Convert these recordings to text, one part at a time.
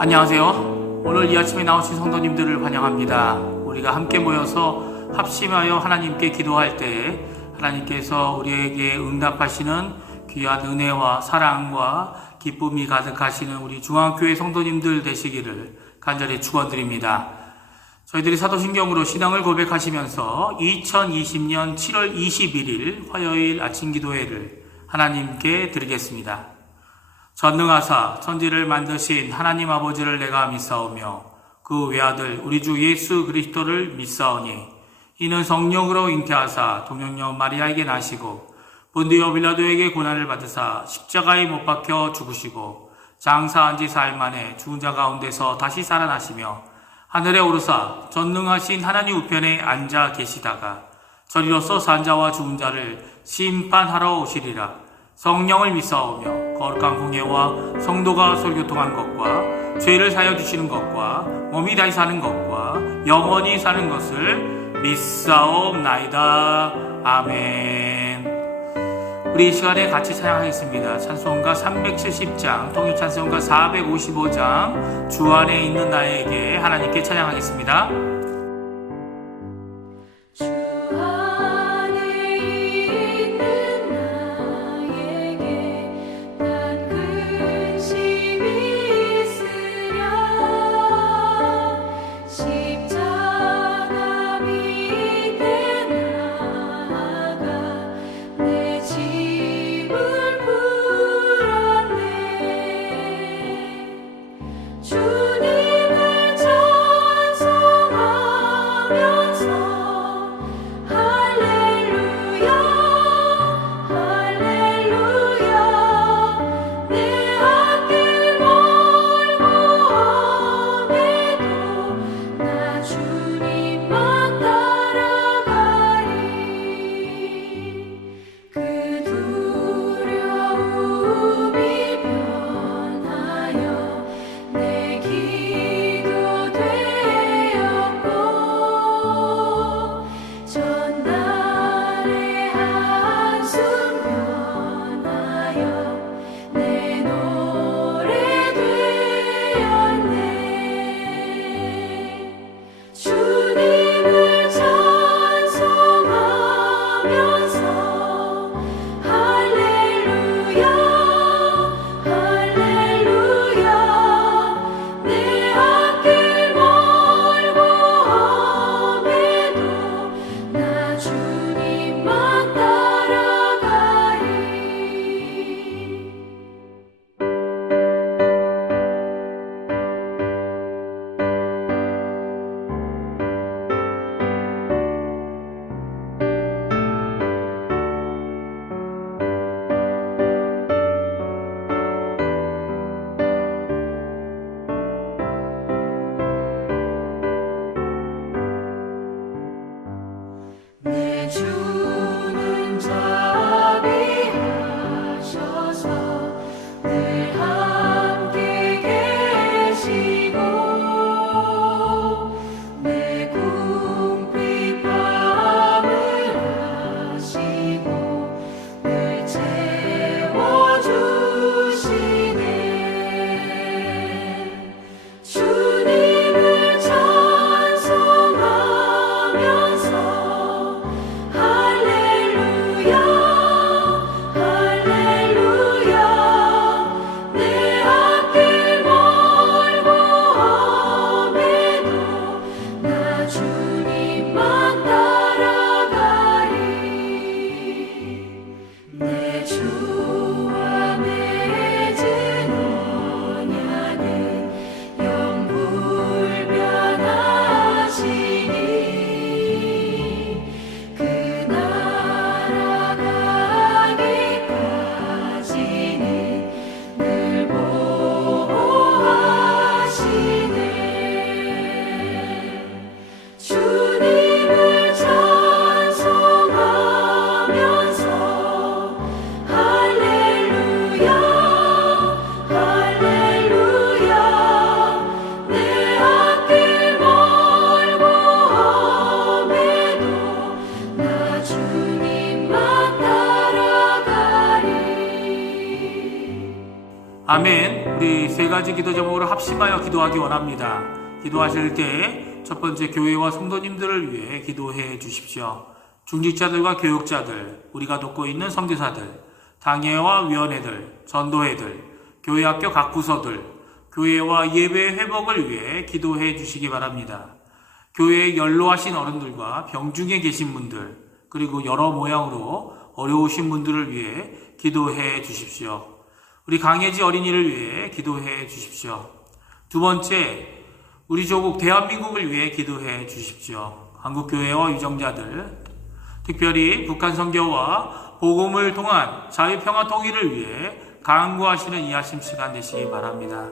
안녕하세요. 오늘 이 아침에 나오신 성도님들을 환영합니다. 우리가 함께 모여서 합심하여 하나님께 기도할 때에 하나님께서 우리에게 응답하시는 귀한 은혜와 사랑과 기쁨이 가득하시는 우리 중앙교회 성도님들 되시기를 간절히 축원드립니다. 저희들이 사도신경으로 신앙을 고백하시면서 2020년 7월 21일 화요일 아침 기도회를 하나님께 드리겠습니다. 전능하사 천지를 만드신 하나님 아버지를 내가 믿사오며 그 외아들 우리 주 예수 그리스도를 믿사오니 이는 성령으로 잉태하사 동정녀 마리아에게 나시고 본디오 빌라도에게 고난을 받으사 십자가에 못 박혀 죽으시고 장사한 지 사흘 만에 죽은 자 가운데서 다시 살아나시며 하늘에 오르사 전능하신 하나님 우편에 앉아 계시다가 저리로서 산 자와 죽은 자를 심판하러 오시리라. 성령을 믿사오며 거룩한 공예와 성도가 설교통한 것과 죄를 사여 주시는 것과 몸이 다시 사는 것과 영원히 사는 것을 믿사옵나이다. 아멘. 우리 이 시간에 같이 찬양하겠습니다. 찬송가 370장, 통일 찬송가 455장, 주 안에 있는 나에게 하나님께 찬양하겠습니다. 주님을 찬송하 아멘. 우리 세 가지 기도 제목으로 합심하여 기도하기 원합니다. 기도하실 때 첫 번째, 교회와 성도님들을 위해 기도해 주십시오. 중직자들과 교육자들, 우리가 돕고 있는 선교사들, 당회와 위원회들, 전도회들, 교회 학교 각 부서들, 교회와 예배 회복을 위해 기도해 주시기 바랍니다. 교회에 연로하신 어른들과 병중에 계신 분들, 그리고 여러 모양으로 어려우신 분들을 위해 기도해 주십시오. 우리 강혜지 어린이를 위해 기도해 주십시오. 두 번째, 우리 조국 대한민국을 위해 기도해 주십시오. 한국교회와 유정자들, 특별히 북한 선교와 복음을 통한 자유평화 통일을 위해 간구하시는 이 아침 시간 되시기 바랍니다.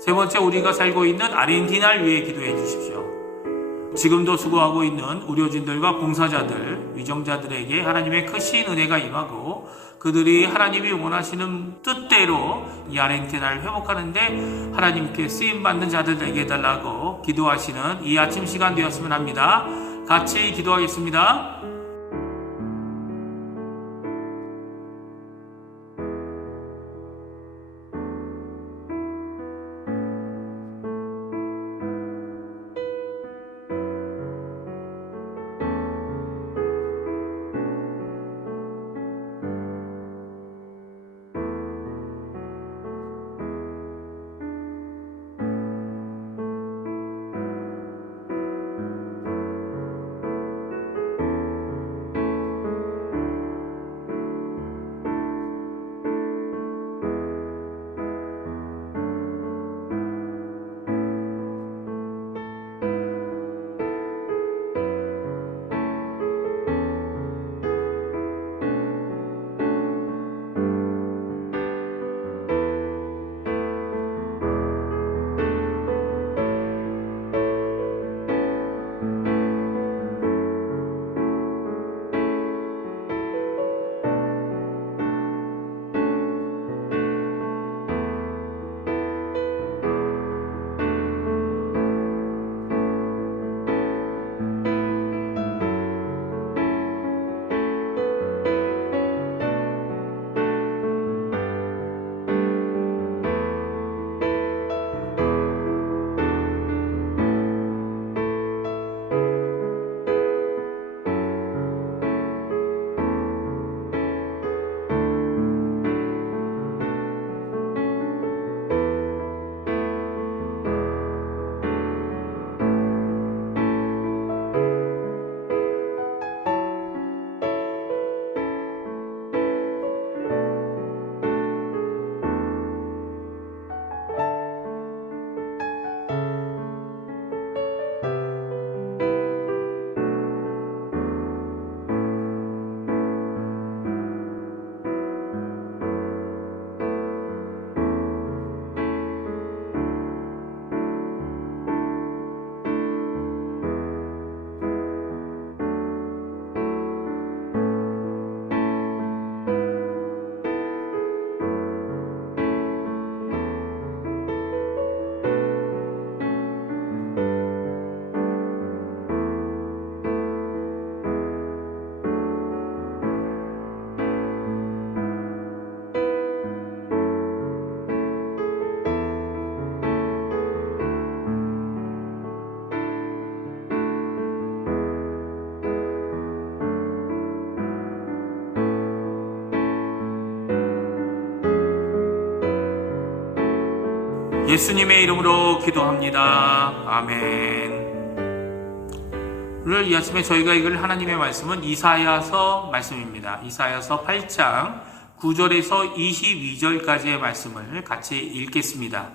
세 번째, 우리가 살고 있는 아르헨티나를 위해 기도해 주십시오. 지금도 수고하고 있는 의료진들과 봉사자들, 위정자들에게 하나님의 크신 은혜가 임하고 그들이 하나님이 원하시는 뜻대로 이 아르헨티나를 회복하는데 하나님께 쓰임받는 자들에게 해달라고 기도하시는 이 아침 시간 되었으면 합니다. 같이 기도하겠습니다. 예수님의 이름으로 기도합니다. 아멘. 오늘 이 아침에 저희가 읽을 하나님의 말씀은 이사야서 말씀입니다. 이사야서 8장 9절에서 22절까지의 말씀을 같이 읽겠습니다.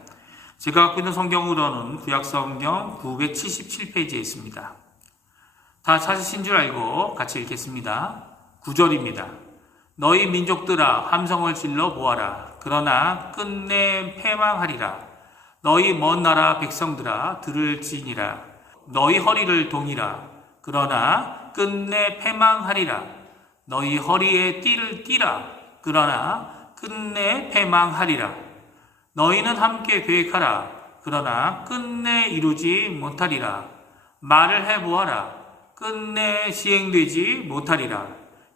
제가 갖고 있는 성경으로는 구약성경 977페이지에 있습니다. 다 찾으신 줄 알고 같이 읽겠습니다. 9절입니다. 너희 민족들아 함성을 질러 모아라. 그러나 끝내 패망하리라. 너희 먼 나라 백성들아 들을지니라. 너희 허리를 동이라. 그러나 끝내 패망하리라. 너희 허리에 띠를 띠라. 그러나 끝내 패망하리라. 너희는 함께 계획하라. 그러나 끝내 이루지 못하리라. 말을 해보아라. 끝내 시행되지 못하리라.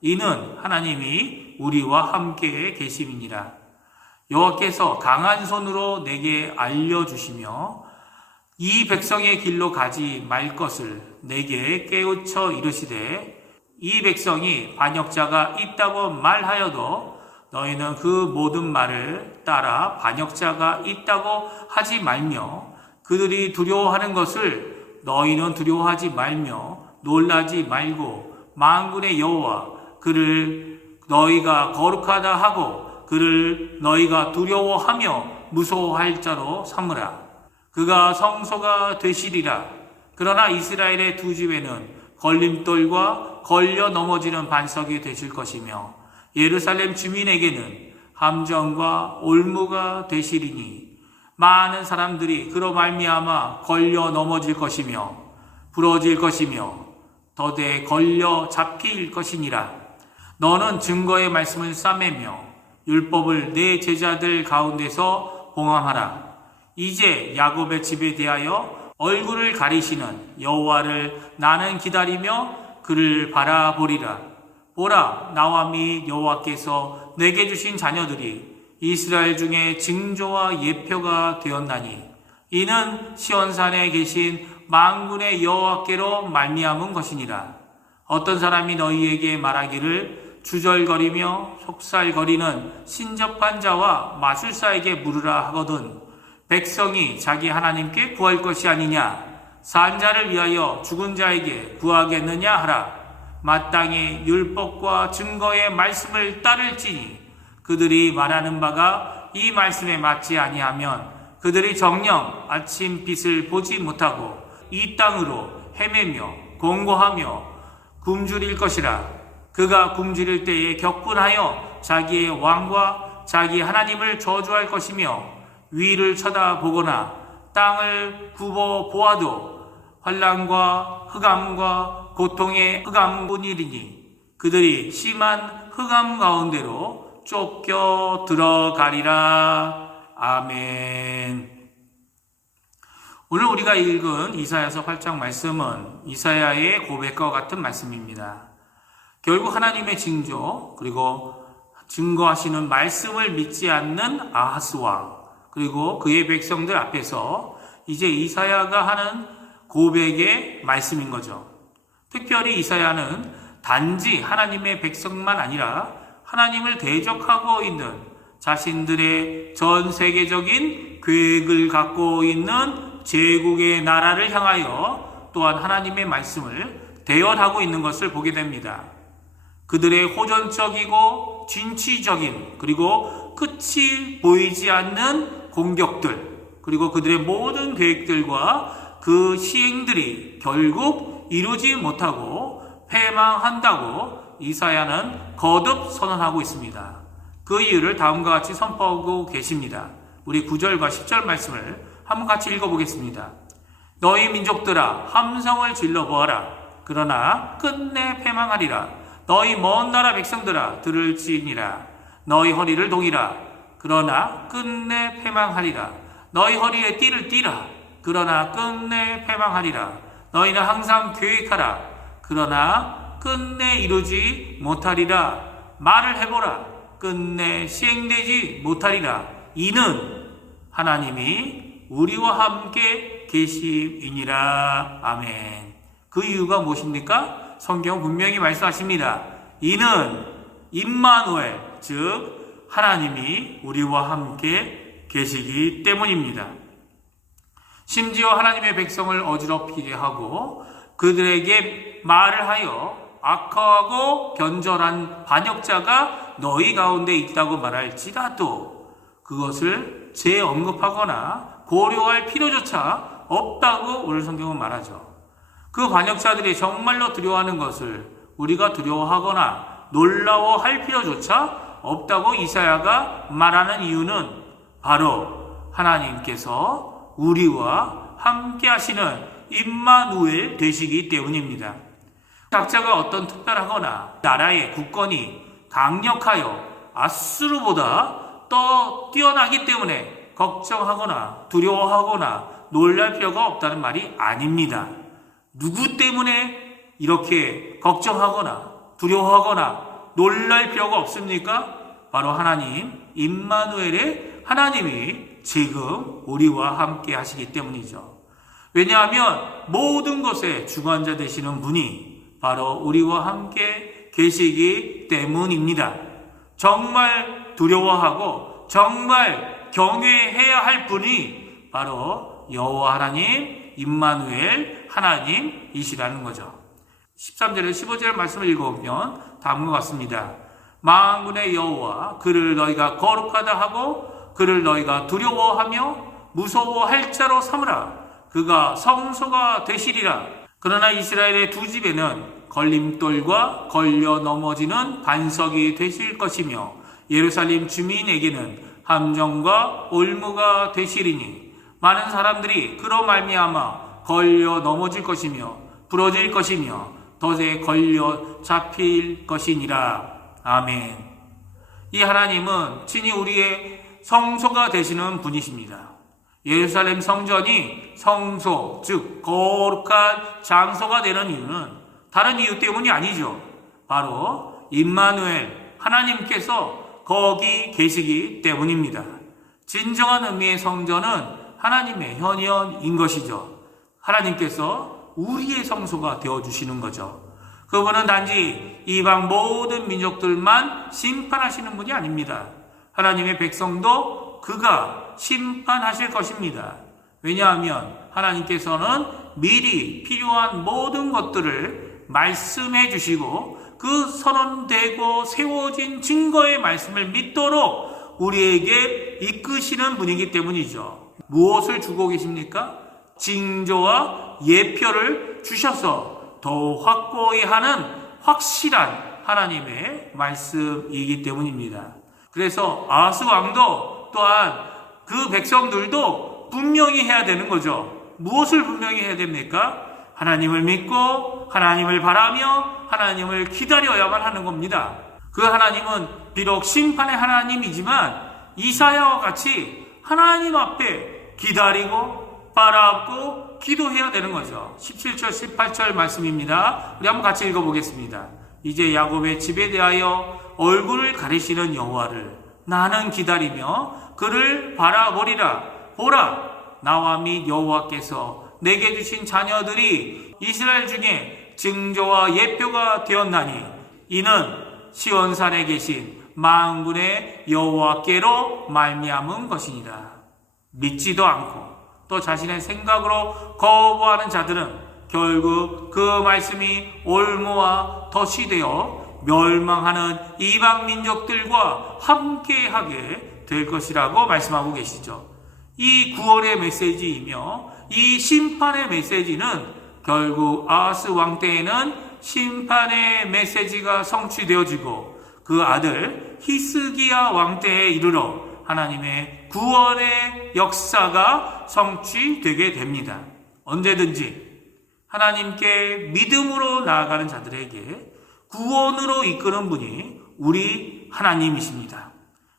이는 하나님이 우리와 함께 계심이니라. 여호와께서 강한 손으로 내게 알려주시며 이 백성의 길로 가지 말 것을 내게 깨우쳐 이르시되 이 백성이 반역자가 있다고 말하여도 너희는 그 모든 말을 따라 반역자가 있다고 하지 말며 그들이 두려워하는 것을 너희는 두려워하지 말며 놀라지 말고 만군의 여호와 그를 너희가 거룩하다 하고 그를 너희가 두려워하며 무서워할 자로 삼으라. 그가 성소가 되시리라. 그러나 이스라엘의 두 집에는 걸림돌과 걸려 넘어지는 반석이 되실 것이며 예루살렘 주민에게는 함정과 올무가 되시리니 많은 사람들이 그로 말미암아 걸려 넘어질 것이며 부러질 것이며 더대 걸려 잡힐 것이니라. 너는 증거의 말씀을 싸매며 율법을 내 제자들 가운데서 봉함하라. 이제 야곱의 집에 대하여 얼굴을 가리시는 여호와를 나는 기다리며 그를 바라보리라. 보라, 나와 및 여호와께서 내게 주신 자녀들이 이스라엘 중에 징조와 예표가 되었나니 이는 시온산에 계신 만군의 여호와께로 말미암은 것이니라. 어떤 사람이 너희에게 말하기를 주절거리며 속살거리는 신접한 자와 마술사에게 물으라 하거든 백성이 자기 하나님께 구할 것이 아니냐 산 자를 위하여 죽은 자에게 구하겠느냐 하라. 마땅히 율법과 증거의 말씀을 따를지니 그들이 말하는 바가 이 말씀에 맞지 아니하면 그들이 정녕 아침 빛을 보지 못하고 이 땅으로 헤매며 공고하며 굶주릴 것이라. 그가 굶주릴 때에 격분하여 자기의 왕과 자기 하나님을 저주할 것이며 위를 쳐다보거나 땅을 굽어 보아도 환난과 흑암과 고통의 흑암뿐이리니 그들이 심한 흑암 가운데로 쫓겨 들어가리라. 아멘. 오늘 우리가 읽은 이사야서 8장 말씀은 이사야의 고백과 같은 말씀입니다. 결국 하나님의 징조 그리고 증거하시는 말씀을 믿지 않는 아하스 왕 그리고 그의 백성들 앞에서 이제 이사야가 하는 고백의 말씀인 거죠. 특별히 이사야는 단지 하나님의 백성만 아니라 하나님을 대적하고 있는 자신들의 전 세계적인 계획을 갖고 있는 제국의 나라를 향하여 또한 하나님의 말씀을 대언하고 있는 것을 보게 됩니다. 그들의 호전적이고 진취적인 그리고 끝이 보이지 않는 공격들 그리고 그들의 모든 계획들과 그 시행들이 결국 이루지 못하고 패망한다고 이사야는 거듭 선언하고 있습니다. 그 이유를 다음과 같이 선포하고 계십니다. 우리 9절과 10절 말씀을 한번 같이 읽어보겠습니다. 너희 민족들아 함성을 질러보아라. 그러나 끝내 패망하리라. 너희 먼 나라 백성들아 들을지니라. 너희 허리를 동이라. 그러나 끝내 패망하리라. 너희 허리에 띠를 띠라. 그러나 끝내 패망하리라. 너희는 항상 계획하라. 그러나 끝내 이루지 못하리라. 말을 해보라. 끝내 시행되지 못하리라. 이는 하나님이 우리와 함께 계심이니라. 아멘. 그 이유가 무엇입니까? 성경 분명히 말씀하십니다. 이는 임마누엘, 즉 하나님이 우리와 함께 계시기 때문입니다. 심지어 하나님의 백성을 어지럽히게 하고 그들에게 말을 하여 악하고 변절한 반역자가 너희 가운데 있다고 말할지라도 그것을 재언급하거나 고려할 필요조차 없다고 오늘 성경은 말하죠. 그 반역자들이 정말로 두려워하는 것을 우리가 두려워하거나 놀라워할 필요조차 없다고 이사야가 말하는 이유는 바로 하나님께서 우리와 함께 하시는 임마누엘 되시기 때문입니다. 각자가 어떤 특별하거나 나라의 국권이 강력하여 아수르보다 더 뛰어나기 때문에 걱정하거나 두려워하거나 놀랄 필요가 없다는 말이 아닙니다. 누구 때문에 이렇게 걱정하거나 두려워하거나 놀랄 필요가 없습니까? 바로 하나님 임마누엘의 하나님이 지금 우리와 함께 하시기 때문이죠. 왜냐하면 모든 것의 주관자 되시는 분이 바로 우리와 함께 계시기 때문입니다. 정말 두려워하고 정말 경외해야 할 분이 바로 여호와 하나님 임마누엘 하나님이시라는 거죠. 13절에 15절 말씀을 읽어보면 다음과 같습니다. 만군의 여호와 그를 너희가 거룩하다 하고 그를 너희가 두려워하며 무서워할 자로 삼으라. 그가 성소가 되시리라. 그러나 이스라엘의 두 집에는 걸림돌과 걸려 넘어지는 반석이 되실 것이며 예루살렘 주민에게는 함정과 올무가 되시리니 많은 사람들이 그로 말미암아 걸려 넘어질 것이며 부러질 것이며 덫에 걸려 잡힐 것이니라. 아멘. 이 하나님은 친히 우리의 성소가 되시는 분이십니다. 예루살렘 성전이 성소, 즉 거룩한 장소가 되는 이유는 다른 이유 때문이 아니죠. 바로 임마누엘 하나님께서 거기 계시기 때문입니다. 진정한 의미의 성전은 하나님의 현현인 것이죠. 하나님께서 우리의 성소가 되어주시는 거죠. 그분은 단지 이방 모든 민족들만 심판하시는 분이 아닙니다. 하나님의 백성도 그가 심판하실 것입니다. 왜냐하면 하나님께서는 미리 필요한 모든 것들을 말씀해 주시고 그 선언되고 세워진 증거의 말씀을 믿도록 우리에게 이끄시는 분이기 때문이죠. 무엇을 주고 계십니까? 징조와 예표를 주셔서 더 확고히 하는 확실한 하나님의 말씀이기 때문입니다. 그래서 아하스 왕도 또한 그 백성들도 분명히 해야 되는 거죠. 무엇을 분명히 해야 됩니까? 하나님을 믿고 하나님을 바라며 하나님을 기다려야만 하는 겁니다. 그 하나님은 비록 심판의 하나님이지만 이사야와 같이 하나님 앞에 기다리고 바라고 기도해야 되는 거죠. 17절 18절 말씀입니다. 우리 한번 같이 읽어보겠습니다. 이제 야곱의 집에 대하여 얼굴을 가리시는 여호와를 나는 기다리며 그를 바라보리라. 보라, 나와 및 여호와께서 내게 주신 자녀들이 이스라엘 중에 징조와 예표가 되었나니 이는 시온산에 계신 만군의 여호와께로 말미암은 것이니라. 믿지도 않고 또 자신의 생각으로 거부하는 자들은 결국 그 말씀이 올무와 덫이 되어 멸망하는 이방 민족들과 함께하게 될 것이라고 말씀하고 계시죠. 이 구원의 메시지이며 이 심판의 메시지는 결국 아하스 왕 때에는 심판의 메시지가 성취되어지고 그 아들 히스기야 왕 때에 이르러 하나님의 구원의 역사가 성취되게 됩니다. 언제든지 하나님께 믿음으로 나아가는 자들에게 구원으로 이끄는 분이 우리 하나님이십니다.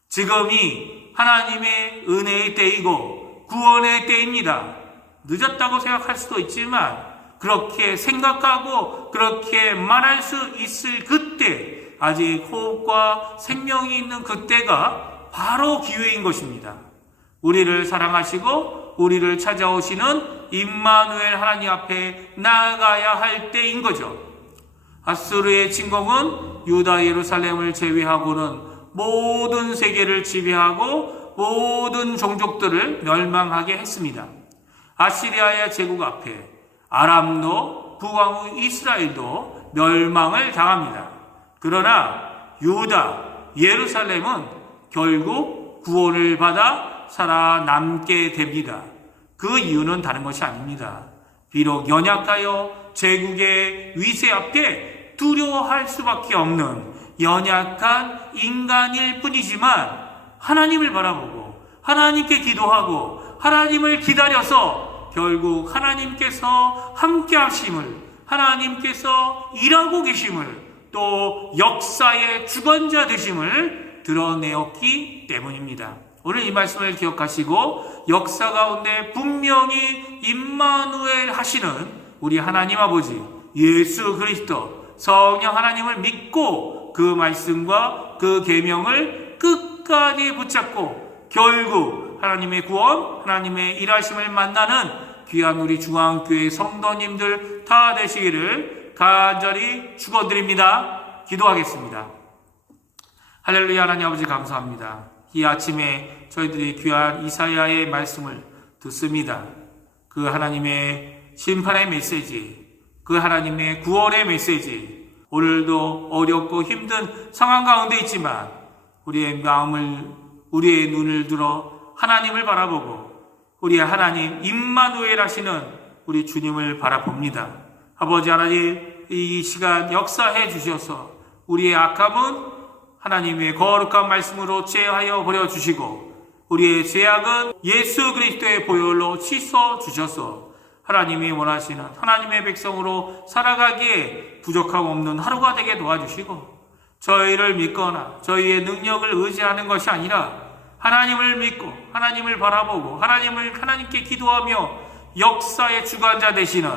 지금이 하나님의 은혜의 때이고 구원의 때입니다. 늦었다고 생각할 수도 있지만 그렇게 생각하고 그렇게 말할 수 있을 그때, 아직 호흡과 생명이 있는 그때가 바로 기회인 것입니다. 우리를 사랑하시고 우리를 찾아오시는 임마누엘 하나님 앞에 나아가야 할 때인 거죠. 아수르의 침공은 유다 예루살렘을 제외하고는 모든 세계를 지배하고 모든 종족들을 멸망하게 했습니다. 아시리아의 제국 앞에 아람도 북왕 이스라엘도 멸망을 당합니다. 그러나 유다 예루살렘은 결국 구원을 받아 살아남게 됩니다. 그 이유는 다른 것이 아닙니다. 비록 연약하여 제국의 위세 앞에 두려워할 수밖에 없는 연약한 인간일 뿐이지만 하나님을 바라보고 하나님께 기도하고 하나님을 기다려서 결국 하나님께서 함께 하심을, 하나님께서 일하고 계심을, 또 역사의 주관자 되심을 드러내었기 때문입니다. 오늘 이 말씀을 기억하시고 역사 가운데 분명히 임마누엘 하시는 우리 하나님 아버지 예수 그리스도 성령 하나님을 믿고 그 말씀과 그 계명을 끝까지 붙잡고 결국 하나님의 구원, 하나님의 일하심을 만나는 귀한 우리 중앙교회 성도님들 다 되시기를 간절히 축원드립니다. 기도하겠습니다. 할렐루야. 하나님 아버지 감사합니다. 이 아침에 저희들이 귀한 이사야의 말씀을 듣습니다. 그 하나님의 심판의 메시지, 그 하나님의 구원의 메시지, 오늘도 어렵고 힘든 상황 가운데 있지만 우리의 마음을, 우리의 눈을 들어 하나님을 바라보고 우리의 하나님 임마누엘 하시는 우리 주님을 바라봅니다. 아버지 하나님, 이 시간 역사해 주셔서 우리의 악함은 하나님의 거룩한 말씀으로 제하여 버려주시고 우리의 죄악은 예수 그리스도의 보혈로 씻어 주셔서 하나님이 원하시는 하나님의 백성으로 살아가기에 부족함 없는 하루가 되게 도와주시고 저희를 믿거나 저희의 능력을 의지하는 것이 아니라 하나님을 믿고 하나님을 바라보고 하나님께 기도하며 역사의 주관자 되시는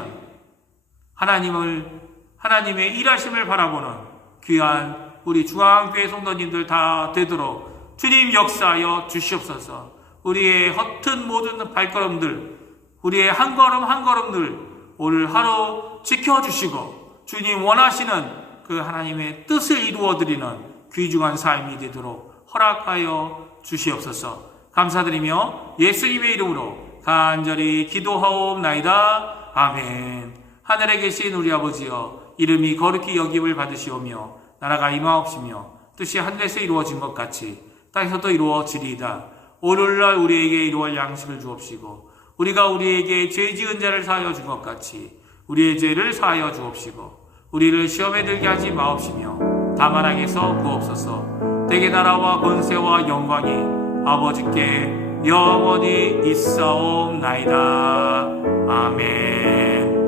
하나님의 일하심을 바라보는 귀한 우리 중앙교회 성도님들 다 되도록 주님 역사하여 주시옵소서. 우리의 허튼 모든 발걸음들, 우리의 한 걸음 한 걸음들 오늘 하루 지켜주시고 주님 원하시는 그 하나님의 뜻을 이루어드리는 귀중한 삶이 되도록 허락하여 주시옵소서. 감사드리며 예수님의 이름으로 간절히 기도하옵나이다. 아멘. 하늘에 계신 우리 아버지여, 이름이 거룩히 여김을 받으시오며 나라가 임하옵시며 뜻이 하늘에서 이루어진 것 같이 땅에서도 이루어지리이다. 오늘날 우리에게 이루어질 양식을 주옵시고 우리가 우리에게 죄 지은 자를 사하여 준 것 같이 우리의 죄를 사하여 주옵시고 우리를 시험에 들게 하지 마옵시며 다만 악에서 구옵소서. 대개 나라와 권세와 영광이 아버지께 영원히 있사옵나이다. 아멘.